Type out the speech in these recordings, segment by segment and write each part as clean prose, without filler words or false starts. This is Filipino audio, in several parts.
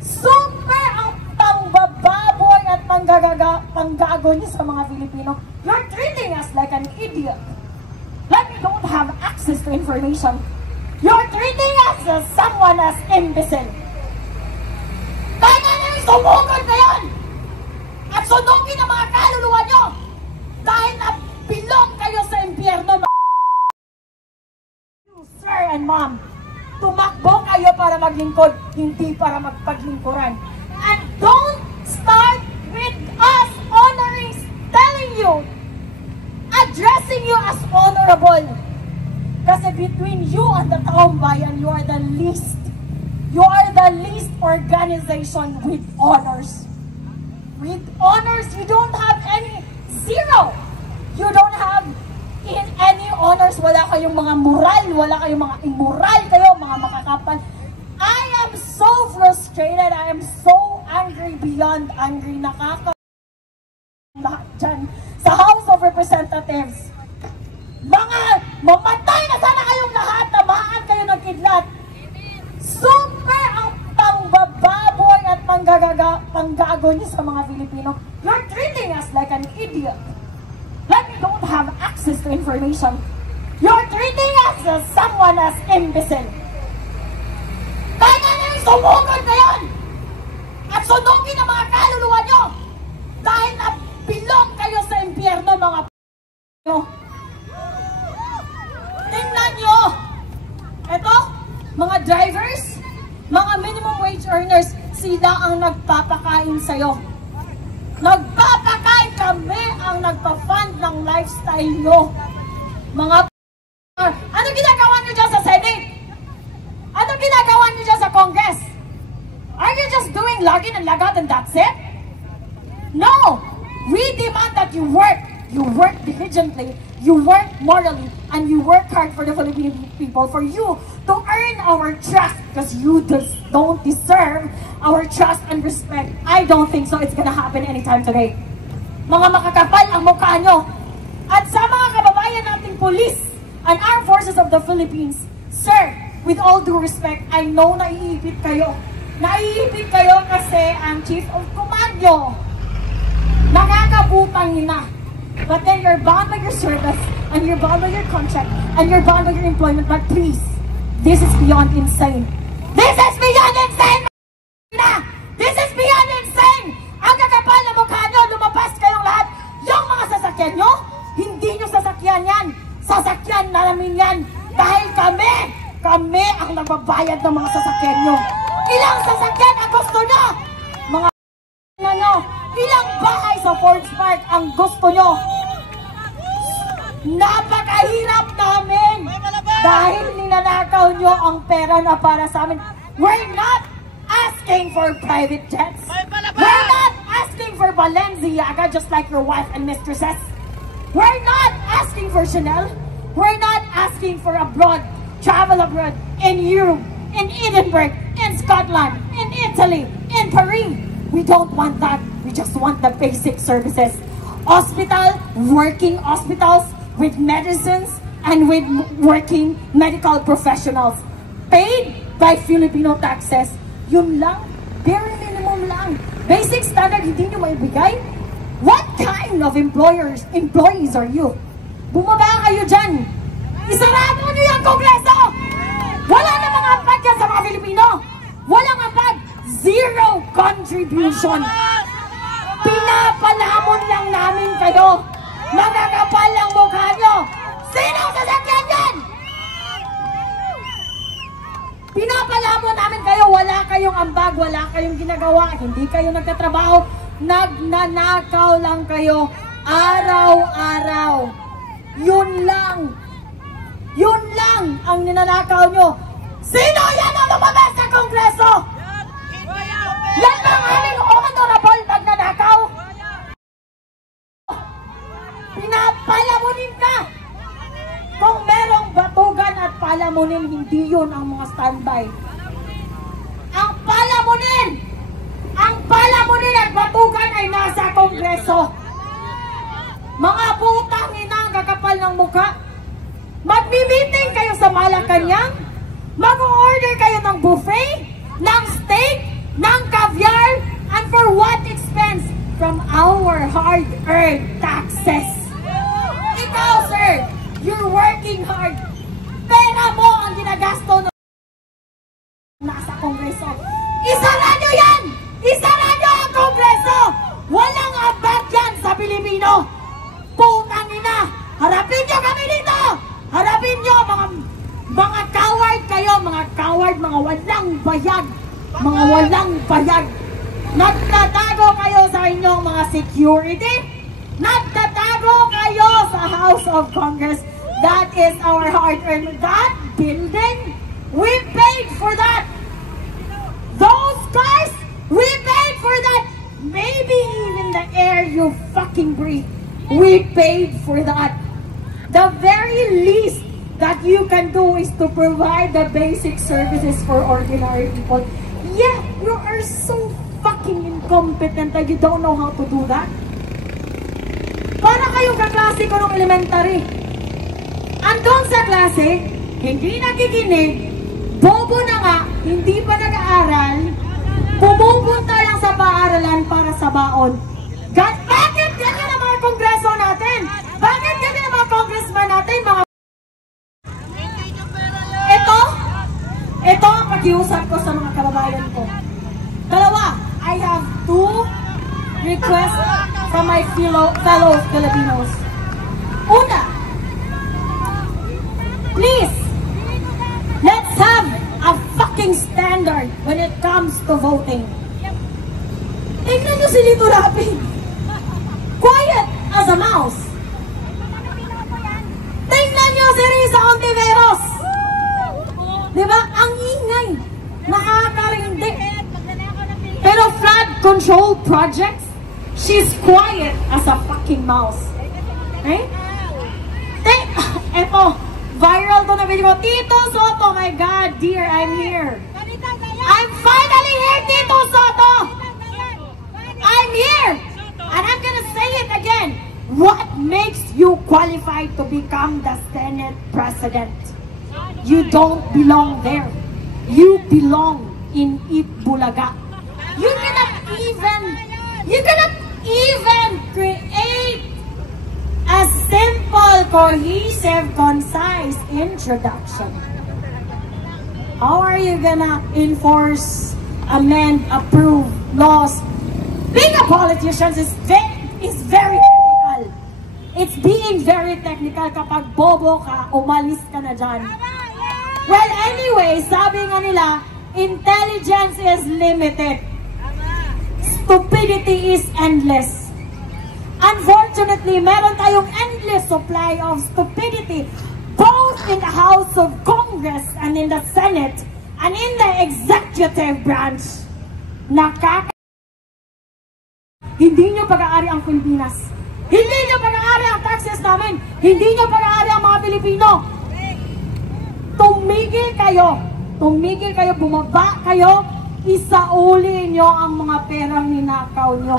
Super ang pangbababoy at panggago niyo sa mga Filipino. You're treating us like an idiot. Like we don't have access to information. You're treating us as someone as imbecile. Kaya nyo sumugod na yun! At sunugin ang mga kaluluwa nyo! Dahil nabilong kayo sa impyerno, sir and ma'am. Tumakbo kayo para maglingkod, hindi para magpaglingkuran. And don't start with us honoring, telling you, addressing you as honorable. Kasi between you and the taong bayan, you are the least. You are the least organization with honors. With honors, you don't have any, zero. You don't have in any honors. Wala kayong mga moral, wala kayong mga immoral kayo, mga makakapal. I am so frustrated. I am so angry beyond angry. Lahat dyan sa House of Representatives. Mga mamatay na sana kayong lahat, tamaan kayo ng kidlat. Super ang pangbababoy at panggago niyo sa mga Filipino. You're treating us like an idiot. Like we don't have access to information. You're treating us as someone as imbecile. Kaya nyo sumugod na yun! At sunugin ang mga kaluluwa nyo! Dahil nabilong kayo sa impyerno, mga nyo. Tingnan nyo! Eto, mga drivers, mga minimum wage earners, sila ang nagpapakain sa'yo. Nagpapakain, kami ang nagpa-fund ng lifestyle nyo. Mga ano ginagawa nyo dyan sa Senate? Ano ginagawa nyo dyan sa Congress? Are you just doing login and log out and that's it? No! We demand that you work. You work diligently, you work morally, and you work hard for the Filipino people, for you to earn our trust, because you just don't deserve our trust and respect. I don't think so it's gonna happen anytime today. Mga makakapal ang mukha nyo. At sa mga kababayan nating police and armed forces of the Philippines, sir, with all due respect, I know naiipit kayo. Naiipit kayo kasi ang chief of command nyo nakakabutang nina. But then you're bound by your service, and you're bound by your contract, and you're bound by your employment. But please, this is beyond insane. This is beyond insane! This is beyond insane! Ang kakapal na mukha nyo, lumabas kayong lahat. Yung mga sasakyan nyo, hindi nyo sasakyan yan. Sasakyan namin yan. Dahil kami ang nagbabayad ng mga sasakyan nyo. Ilang sasakyan ang gusto nyo? Mga nyo, ilang bahay sa Forbes Park ang gusto nyo? Napakahirap namin dahil ninanakaw nyo ang pera na para sa amin. We're not asking for private jets. We're not asking for Balenciaga just like your wife and mistresses. We're not asking for Chanel. We're not asking for abroad, travel abroad, in Europe, in Edinburgh, in Scotland, in Italy, in Paris. We don't want that. We just want the basic services. Working hospitals with medicines and with working medical professionals. Paid by Filipino taxes. Yun lang. Very minimum lang. Basic standard hindi nyo maibigay? What kind of employees are you? Bumaba kayo dyan. Isarado nyo yung Kongreso! Wala na mga apad yan sa mga Filipino. Walang apad. Zero contribution. Pinapalamon lang namin kayo. Magkakapal ang mukha nyo. Sino sasakyan yan? Pinapalamon namin kayo. Wala kayong ambag, wala kayong ginagawa, hindi kayo nagtatrabaho. Nagnanakaw lang kayo. Araw-araw. Yun lang. Yun lang ang ninanakaw nyo. Sino yan ang lumabas sa Kongreso? Yan ba ang aming honorable magnanakaw? Pinapalamunin ka! Kung merong batugan at palamunin, hindi yun ang mga standby. Ang palamunin at batugan ay nasa Kongreso. Mga putang ina ang kakapal ng mukha. Magmi-meeting kayo sa Malacanang, mag-order kayo ng buffet, ng steak, ng caviar, and for what expense? From our hard-earned taxes. Ikaw, sir, you're working hard. Pera mo ang ginagasto nasa Kongreso. Isara nyo yan! Isara nyo ang Kongreso! Walang abad yan sa Pilipino! Putang ina! Harapin nyo kami dito! Harapin nyo mga coward kayo! Mga coward, mga walang bayag! Mga walang bayag! Nagtatago kayo sa inyong mga security! Nagtatago kayo sa House of Congress! That is our hard-earned. That building, we paid for that. Those cars, we paid for that. Maybe even the air you fucking breathe, we paid for that. The very least that you can do is to provide the basic services for ordinary people. Yeah, you are so fucking incompetent that you don't know how to do that. Para kayong kaklase ko nung elementary. Andun sa klase, hindi nakikinig, bobo na nga, hindi pa nag-aaral, pumupunta lang sa paaralan para sa baon. Bakit ganyan ang mga kongreso natin? Bakit ganyan ang mga congressman natin? Ito ang pakiusap ko sa mga kababayan ko. Dalawa, I have two requests from my fellow Filipinos. Una, please, let's have a fucking standard when it comes to voting. Tingnan nyo si Lito Lapid. Quiet as a mouse. Tingnan nyo si Risa Ontiveros. Diba? Ang ingay. Nakakarindi. Pero flood control projects, she's quiet as a fucking mouse. Okay? Eto, viral to na video ko. Tito Soto, my God, dear, I'm here. I'm finally here, Tito Soto! I'm here! And I'm gonna say it again. What makes you qualified to become the Senate President? You don't belong there. You belong in Itbulaga. You cannot even create a simple, cohesive, concise introduction. How are you gonna enforce, amend, approve laws? Being a politician is very technical. It's being very technical. Kapag bobo ka, umalis ka na dyan. Well, anyway, sabi nga nila, intelligence is limited. Stupidity is endless. Unfortunately, meron tayong endless supply of stupidity both in the House of Congress and in the Senate and in the executive branch. Hindi nyo pag-aari ang Pilipinas. Hindi nyo pag-aari ang taxes namin. Hindi nyo pag-aari ang mga Pilipino. Tumigil kayo. Tumigil kayo, bumaba kayo. Isauli nyo ang mga perang ninakaw nyo.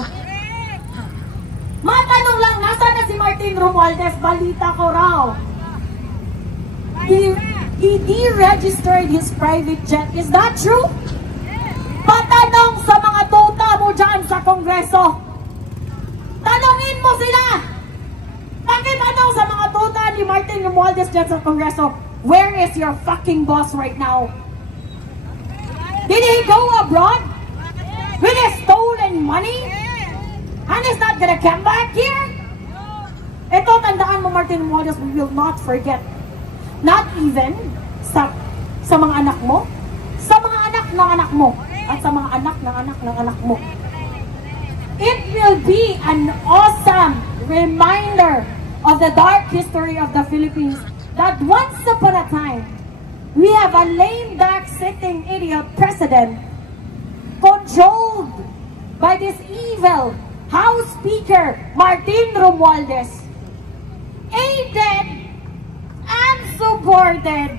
Matanong lang, nasaan na si Martin Romualdez? Balita ko raw. He deregistered his private jet. Is that true? Patanong sa mga tuta mo dyan sa Kongreso. Tanongin mo sila. Pakitanong sa mga tuta ni Martin Romualdez dyan sa Kongreso. Where is your fucking boss right now? Did he go abroad with his stolen money? And is not gonna come back here? Ito, tandaan mo, Martin Romualdez, we will not forget. Not even sa mga anak mo, sa mga anak ng anak mo, at sa mga anak ng anak ng anak mo. It will be an awesome reminder of the dark history of the Philippines that once upon a time, we have a lame-duck sitting idiot president controlled by this evil House Speaker Martin Romualdez, aided and supported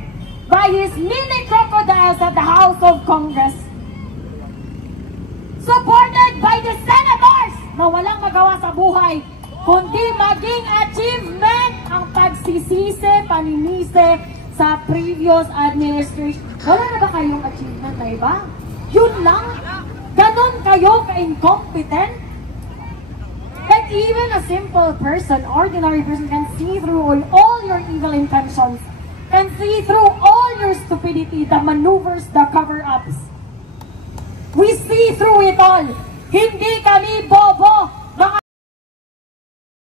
by his mini crocodiles at the House of Congress, supported by the senators na walang magawa sa buhay, kundi maging achievement ang pagsisisi, paninisi sa previous administration. Wala na ba kayong achievement na iba? Yun lang? kayo ka-incompetent? Like even a simple person, ordinary person can see through all your evil intentions, can see through all your stupidity, the maneuvers, the cover-ups. We see through it all. Hindi kami bobo.